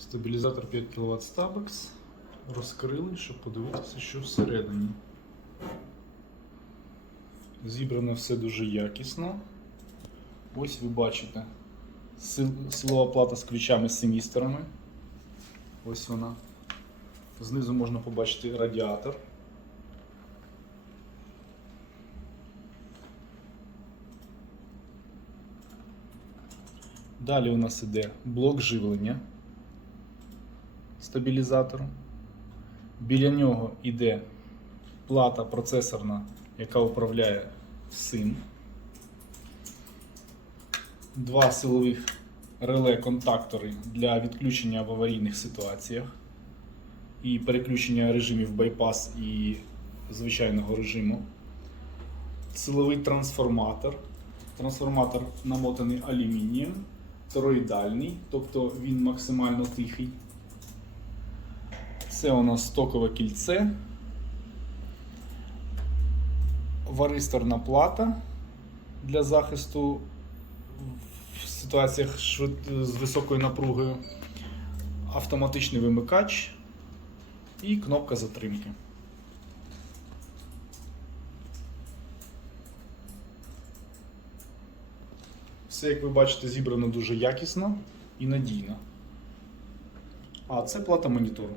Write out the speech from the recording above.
Стабілізатор 5 кВт Stabex. Розкрили, щоб подивитися, що всередині. Зібране все дуже якісно. Ось ви бачите силова плата з ключами з семістерами. Ось вона. Знизу можна побачити радіатор. Далі у нас іде блок живлення стабілізатору. Біля нього йде плата процесорна, яка управляє всім. Два силових реле-контактори для відключення в аварійних ситуаціях і переключення режимів байпас і звичайного режиму. Силовий трансформатор. Трансформатор намотаний алюмінієм, тороїдальний, тобто він максимально тихий. Це у нас стокове кільце, варисторна плата для захисту в ситуаціях з високою напругою, автоматичний вимикач і кнопка затримки. Все, як ви бачите, зібрано дуже якісно і надійно. А це плата монітору.